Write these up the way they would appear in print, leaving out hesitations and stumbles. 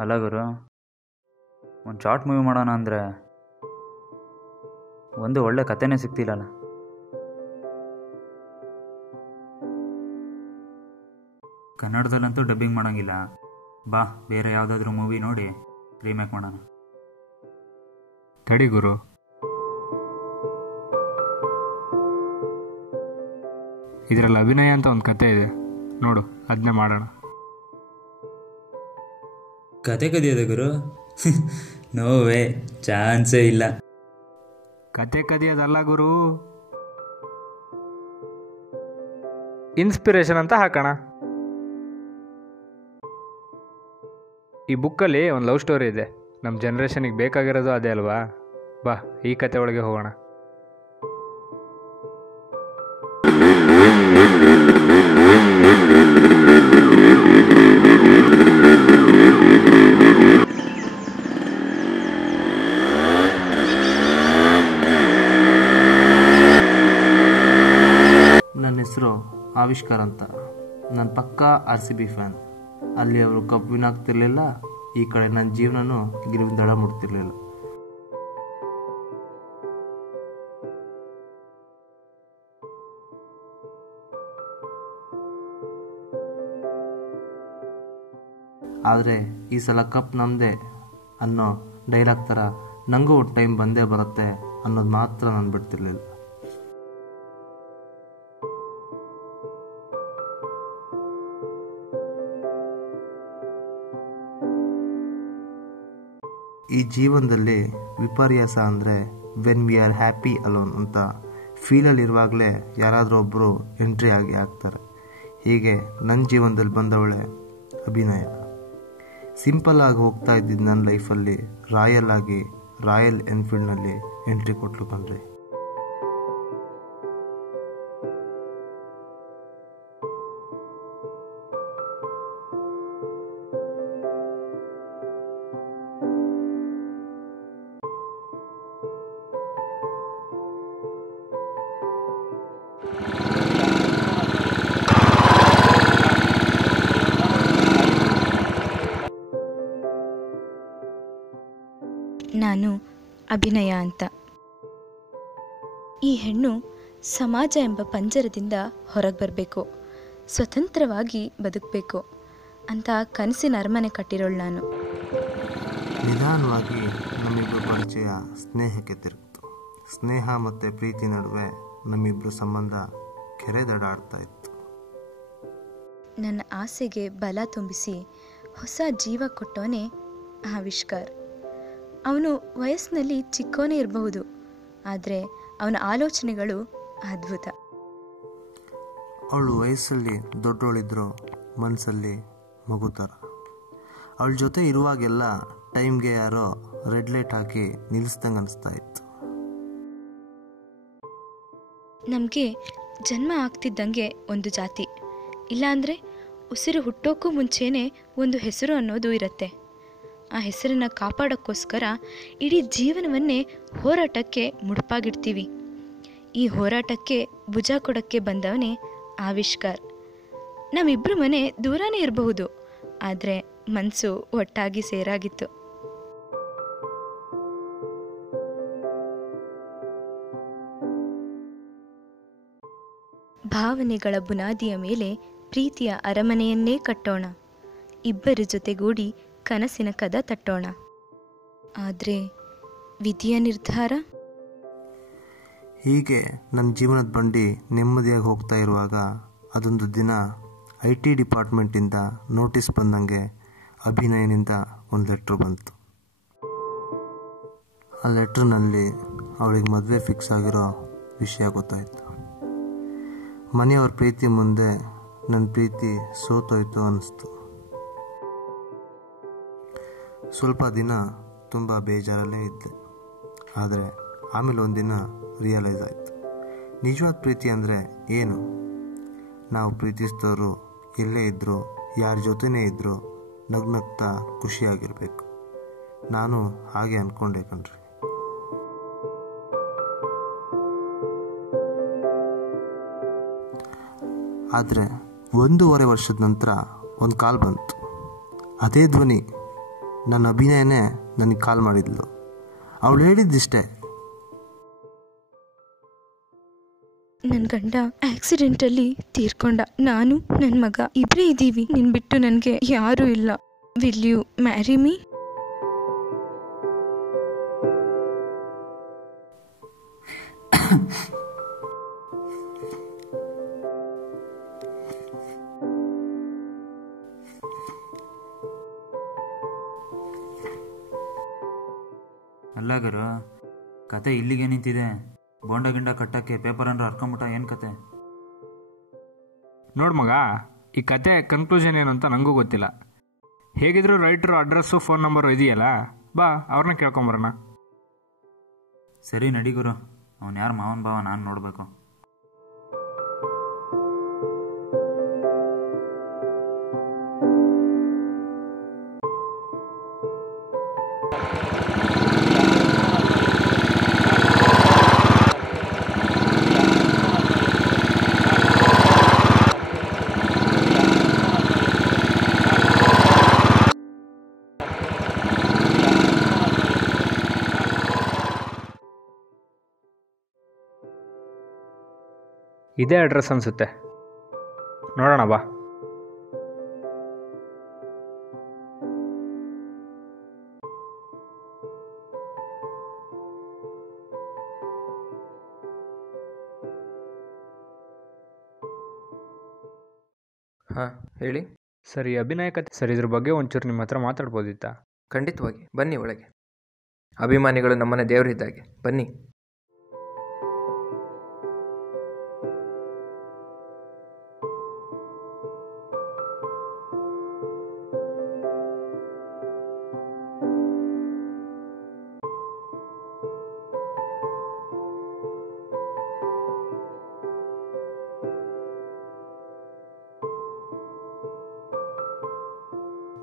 ಅಲ್ಲ ಗುರು, ಒಂದು short movie ಮಾಡೋಣ ಅಂದರೆ ಒಂದು ಒಳ್ಳೆ ಕಥೆನೇ ಸಿಗ್ತಿಲ್ಲಲ್ಲ. ಕನ್ನಡದಲ್ಲಂತೂ ಡಬ್ಬಿಂಗ್ ಮಾಡೋಂಗಿಲ್ಲ. ಬಾ, ಬೇರೆ ಯಾವುದಾದ್ರೂ ಮೂವಿ ನೋಡಿ ರೀಮೇಕ್ ಮಾಡೋಣ. ತಡಿ ಗುರು, ಇದರಲ್ಲಿ ಅಭಿನಯ ಅಂತ ಒಂದು ಕತೆ ಇದೆ ನೋಡು, ಅದನ್ನೇ ಮಾಡೋಣ. ಕತೆ ಕದಿಯೋದು ಗುರು? ನೋವೇ, ಚಾನ್ಸೇ ಇಲ್ಲ. ಕತೆ ಕದಿಯೋದಲ್ಲ ಗುರು, ಇನ್ಸ್ಪಿರೇಷನ್ ಅಂತ ಹಾಕೋಣ. ಈ ಬುಕ್ಕಲ್ಲಿ ಒಂದು ಲವ್ ಸ್ಟೋರಿ ಇದೆ. ನಮ್ಮ ಜನ್ರೇಷನಿಗೆ ಬೇಕಾಗಿರೋದು ಅದೇ ಅಲ್ವಾ? ಬಾ, ಈ ಕತೆ ಒಳಗೆ ಹೋಗೋಣ. ನನ್ನ ಹೆಸರು ಆವಿಷ್ಕಾರ ಅಂತ. ನನ್ನ ಪಕ್ಕಾ RCB ಫ್ಯಾನ್. ಅಲ್ಲಿ ಅವರು ಕಪ್ ವಿನ್ ಆಗ್ತಿರ್ಲಿಲ್ಲ, ಈ ಕಡೆ ನನ್ನ ಜೀವನನೂ ಗೆಲುವಿನ ದಡ ಮುಟ್ತಿರ್ಲಿಲ್ಲ. ಆದರೆ ಈ ಸಲ ಕಪ್ ನಮ್ಮದೇ ಅನ್ನೋ ಡೈಲಾಗ್ ಥರ ನನಗೂ ಒಂದು ಟೈಮ್ ಬಂದೇ ಬರುತ್ತೆ ಅನ್ನೋದು ಮಾತ್ರ ನಾನು ಬಿಡ್ತಿರ್ಲಿಲ್ಲ. ಈ ಜೀವನದಲ್ಲಿ ವಿಪರ್ಯಾಸ ಅಂದರೆ when we are happy alone ಅಂತ ಫೀಲಲ್ಲಿರುವಾಗಲೇ ಯಾರಾದರೂ ಒಬ್ಬರು ಎಂಟ್ರಿ ಆಗಿ ಆಗ್ತಾರೆ. ಹೀಗೆ ನನ್ನ ಜೀವನದಲ್ಲಿ ಬಂದವಳೆ ಅಭಿನಯ. ಸಿಂಪಲ್ ಆಗಿ ಹೋಗ್ತಾ ಇದ್ದಿದ್ದು ನನ್ನ ಲೈಫಲ್ಲಿ ರಾಯಲ್ ಎನ್ಫೀಲ್ಡ್ನಲ್ಲಿ ಎಂಟ್ರಿ ಕೊಟ್ಲು ಕಣ್ರಿ. ನಾನು ಅಭಿನಯ ಅಂತ. ಈ ಹೆಣ್ಣು ಸಮಾಜ ಎಂಬ ಪಂಜರದಿಂದ ಹೊರಗೆ ಬರಬೇಕು, ಸ್ವತಂತ್ರವಾಗಿ ಬದುಕಬೇಕು ಅಂತ ಕನಸಿನ ಅರಮನೆ ಕಟ್ಟಿರೋಳು ನಾನು. ನಿಧಾನವಾಗಿ ನಮ್ಮಿಬ್ಬರು ಪರಿಚಯ ಸ್ನೇಹಕ್ಕೆ ತಿರುಗಿತು. ಸ್ನೇಹ ಮತ್ತು ಪ್ರೀತಿ ನಡುವೆ ನಮ್ಮಿಬ್ಬರು ಸಂಬಂಧ ಕೆರೆದಡಾಡ್ತಾ ಇತ್ತು. ನನ್ನ ಆಸೆಗೆ ಬಲ ತುಂಬಿಸಿ ಹೊಸ ಜೀವ ಕೊಟ್ಟವನೇ ಆವಿಷ್ಕಾರ್. ಅವನು ವಯಸ್ಸಿನಲ್ಲಿ ಚಿಕ್ಕವನೇ ಇರಬಹುದು, ಆದರೆ ಅವನ ಆಲೋಚನೆಗಳು ಅದ್ಭುತ. ಅವಳು ವಯಸ್ಸಲ್ಲಿ ದೊಡ್ಡವಳಿದ್ರು ಮನಸ್ಸಲ್ಲಿ ಮಗು ಥರ. ಅವಳ ಜೊತೆ ಇರುವಾಗೆಲ್ಲ ಟೈಮ್ಗೆ ಯಾರೋ ರೆಡ್ ಲೈಟ್ ಹಾಕಿ ನಿಲ್ಲಿಸ್ದಂಗೆ ಅನಿಸ್ತಾ ಇತ್ತು. ನಮಗೆ ಜನ್ಮ ಆಗ್ತಿದ್ದಂಗೆ ಒಂದು ಜಾತಿ, ಇಲ್ಲಾಂದರೆ ಉಸಿರು ಹುಟ್ಟೋಕ್ಕೂ ಮುಂಚೆನೇ ಒಂದು ಹೆಸರು ಅನ್ನೋದು ಇರುತ್ತೆ. ಆ ಹೆಸರನ್ನು ಕಾಪಾಡೋಕ್ಕೋಸ್ಕರ ಇಡೀ ಜೀವನವನ್ನೇ ಹೋರಾಟಕ್ಕೆ ಮುಡುಪಾಗಿಡ್ತೀವಿ. ಈ ಹೋರಾಟಕ್ಕೆ ಭುಜ ಕೊಡೋಕ್ಕೆ ಬಂದವನೇ ಆವಿಷ್ಕಾರ್. ನಮ್ಮಿಬ್ಬರ ಮನೆ ದೂರನೇ ಇರಬಹುದು, ಆದರೆ ಮನಸ್ಸು ಒಟ್ಟಾಗಿ ಸೇರಾಗಿತ್ತು. ಭಾವನೆಗಳ ಬುನಾದಿಯ ಮೇಲೆ ಪ್ರೀತಿಯ ಅರಮನೆಯನ್ನೇ ಕಟ್ಟೋಣ, ಇಬ್ಬರ ಜೊತೆಗೂಡಿ ಕನಸಿನ ಕದ ತಟ್ಟೋಣ. ಆದರೆ ವಿಧಿಯ ನಿರ್ಧಾರ. ಹೀಗೆ ನನ್ನ ಜೀವನದ ಬಂಡಿ ನೆಮ್ಮದಿಯಾಗಿ ಹೋಗ್ತಾ ಇರುವಾಗ ಅದೊಂದು ದಿನ IT ಡಿಪಾರ್ಟ್ಮೆಂಟಿಂದ ನೋಟಿಸ್ ಬಂದಂಗೆ ಅಭಿನಯನಿಂದ ಒಂದು ಲೆಟ್ರ್ ಬಂತು. ಆ ಲೆಟ್ರ್ನಲ್ಲಿ ಅವಳಿಗೆ ಮದುವೆ ಫಿಕ್ಸ್ ಆಗಿರೋ ವಿಷಯ ಗೊತ್ತಾಯಿತು. ಮನೆಯವ್ರ ಪ್ರೀತಿ ಮುಂದೆ ನನ್ನ ಪ್ರೀತಿ ಸೋತೋಯ್ತು ಅನ್ನಿಸ್ತು. ಸ್ವಲ್ಪ ದಿನ ತುಂಬ ಬೇಜಾರಲ್ಲೇ ಇದ್ದೆ. ಆದರೆ ಆಮೇಲೆ ಒಂದಿನ ರಿಯಲೈಸ್ ಆಯಿತು, ನಿಜವಾದ ಪ್ರೀತಿ ಅಂದರೆ ಏನು. ನಾವು ಪ್ರೀತಿಸಿದವರು ಎಲ್ಲೇ ಇದ್ದರೂ, ಯಾರ ಜೊತೆನೇ ಇದ್ದರೂ ನಗ್ನಗ್ತಾ ಖುಷಿಯಾಗಿರಬೇಕು. ನಾನು ಹಾಗೆ ಅಂದ್ಕೊಂಡೆ ಕಣ್ರಿ. ಆದರೆ 1.5 ವರ್ಷದ ನಂತರ ಒಂದು ಕಾಲ್ ಬಂತು. ಅದೇ ಧ್ವನಿ, ನನ್ನ ಅಭಿನಯನೇ ನನಗೆ ಕಾಲ್ ಮಾಡಿದ್ಲು. ಅವಳು ಹೇಳಿದ್ದಿಷ್ಟೇ, ನನ್ನ ಗಂಡ ಆಕ್ಸಿಡೆಂಟಲ್ಲಿ ತೀರ್ಕೊಂಡ. ನಾನು ನನ್ನ ಮಗ ಇಬ್ಬರೇ ಇದ್ದೀವಿ. ನಿನ್ ಬಿಟ್ಟು ನನಗೆ ಯಾರೂ ಇಲ್ಲ. Will you marry me? ಅಲ್ಲ ಗುರು, ಕತೆ ಇಲ್ಲಿಗೆ ನಿಂತಿದೆ. ಬೋಂಡ ಗಿಂಡ ಕಟ್ಟಕ್ಕೆ ಪೇಪರ್ ಅಂದ್ರೆ ಹರ್ಕೊಂಬಿಟ್ಟ. ಏನು ಕತೆ? ನೋಡು ಮಗ, ಈ ಕತೆ ಕನ್ಕ್ಲೂಷನ್ ಏನು ಅಂತ ನನಗೂ ಗೊತ್ತಿಲ್ಲ. ಹೇಗಿದ್ರು ರೈಟ್ರು ಅಡ್ರೆಸ್ಸು ಫೋನ್ ನಂಬರು ಇದೆಯಲ್ಲ, ಬಾ ಅವ್ರನ್ನ ಕೇಳ್ಕೊಂಬರೋಣ. ಸರಿ ನಡಿ ಗುರು, ಅವನು ಯಾರು ಮಾವನ ಭಾವ ನಾನು ನೋಡಬೇಕು. ಇದೇ ಅಡ್ರೆಸ್ ಅನಿಸುತ್ತೆ, ನೋಡೋಣ ಬಾ. ಹಾಂ ಹೇಳಿ. ಸರಿ, ಅಭಿನಯ ಕತೆ ಸರ್, ಇದ್ರ ಬಗ್ಗೆ ಒಂಚೂರು ನಿಮ್ಮ ಹತ್ರ ಮಾತಾಡ್ಬೋದಿತ್ತಾ? ಖಂಡಿತವಾಗಿ ಬನ್ನಿ ಒಳಗೆ. ಅಭಿಮಾನಿಗಳು ನಮ್ಮನೆ ದೇವರಿದ್ದಾಗೆ, ಬನ್ನಿ.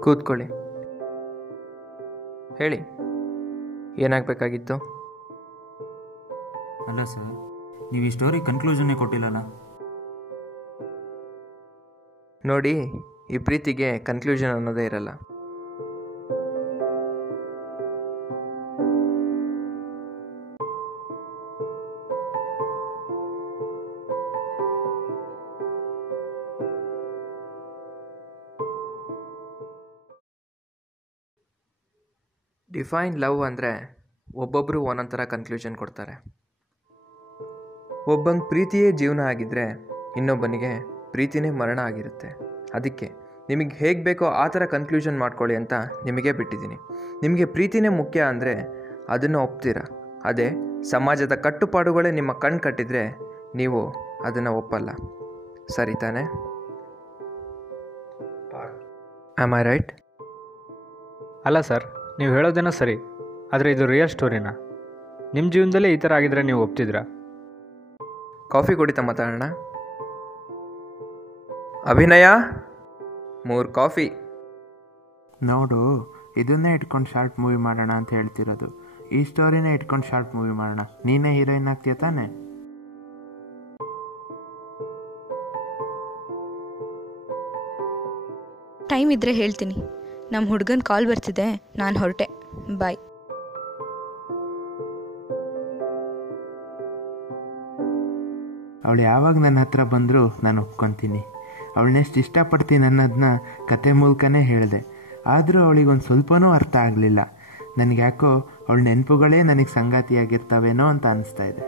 ಕೂತ್ಕೊಳ್ಳಿ. ಹೇಳಿ, ಏನಾಗಬೇಕಾಗಿತ್ತು? ಅಲ್ಲ ಸರ್, ನೀವು ಈ ಸ್ಟೋರಿ ಕನ್ಕ್ಲೂಷನ್ನೇ ಕೊಟ್ಟಿಲ್ಲಲ್ಲ. ನೋಡಿ, ಈ ಪ್ರೀತಿಗೆ ಕನ್ಕ್ಲೂಷನ್ ಅನ್ನೋದೇ ಇರಲ್ಲ. ಡಿಫೈನ್ ಲವ್ ಅಂದರೆ ಒಬ್ಬೊಬ್ಬರು ಒಂದೊಂಥರ ಕನ್ಕ್ಲೂಷನ್ ಕೊಡ್ತಾರೆ. ಒಬ್ಬಂಗೆ ಪ್ರೀತಿಯೇ ಜೀವನ ಆಗಿದ್ದರೆ ಇನ್ನೊಬ್ಬನಿಗೆ ಪ್ರೀತಿನೇ ಮರಣ ಆಗಿರುತ್ತೆ. ಅದಕ್ಕೆ ನಿಮಗೆ ಹೇಗೆ ಬೇಕೋ ಆ ಥರ ಕನ್ಕ್ಲೂಷನ್ ಮಾಡ್ಕೊಳ್ಳಿ ಅಂತ ನಿಮಗೆ ಬಿಟ್ಟಿದ್ದೀನಿ. ನಿಮಗೆ ಪ್ರೀತಿನೇ ಮುಖ್ಯ ಅಂದರೆ ಅದನ್ನು ಒಪ್ತೀರಾ. ಅದೇ ಸಮಾಜದ ಕಟ್ಟುಪಾಡುಗಳೇ ನಿಮ್ಮ ಕಣ್ಣು ಕಟ್ಟಿದರೆ ನೀವು ಅದನ್ನು ಒಪ್ಪಲ್ಲ. ಸರಿ ತಾನೇ? Am I right? ಅಲ್ಲ ಸರ್, ನೀವು ಹೇಳೋದೇನೋ ಸರಿ, ಆದರೆ ಇದು ರಿಯಲ್ ಸ್ಟೋರಿನಾ? ನಿಮ್ಮ ಜೀವನದಲ್ಲೇ ಈ ಥರ ಆಗಿದ್ರೆ ನೀವು ಒಪ್ತಿದ್ರಾ? ಕಾಫಿ ಕುಡಿತಾ ಮಾತಾಡೋಣ. ಅಭಿನಯ, 3 ಕಾಫಿ. ನೋಡು, ಇದನ್ನೇ ಇಟ್ಕೊಂಡು ಶಾರ್ಟ್ ಮೂವಿ ಮಾಡೋಣ ಅಂತ ಹೇಳ್ತಿರೋದು. ಈ ಸ್ಟೋರಿನೇ ಇಟ್ಕೊಂಡು ಶಾರ್ಟ್ ಮೂವಿ ಮಾಡೋಣ. ನೀನೇ ಹೀರೋಯಿನ್ ಆಗ್ತೀಯ ತಾನೆ? ಟೈಮ್ ಇದ್ದರೆ ಹೇಳ್ತೀನಿ. ನಮ್ಮ ಹುಡುಗನ ಕಾಲ್ ಬರ್ತಿದೆ, ನಾನು ಹೊರಟೆ. ಬಾಯ್. ಅವಳು ಯಾವಾಗ ನನ್ನ ಹತ್ರ ಬಂದರೂ ನಾನು ಒಪ್ಕೊತೀನಿ. ಅವಳನ್ನೆಷ್ಟು ಇಷ್ಟಪಡ್ತೀನಿ ಅನ್ನೋದನ್ನ ಕತೆ ಮೂಲಕನೇ ಹೇಳಿದೆ. ಆದರೂ ಅವಳಿಗೊಂದು ಸ್ವಲ್ಪನೂ ಅರ್ಥ ಆಗಲಿಲ್ಲ. ನನಗೆ ಯಾಕೋ ಅವಳ ನೆನಪುಗಳೇ ನನಗೆ ಸಂಗಾತಿಯಾಗಿರ್ತಾವೇನೋ ಅಂತ ಅನಿಸ್ತಾ ಇದೆ.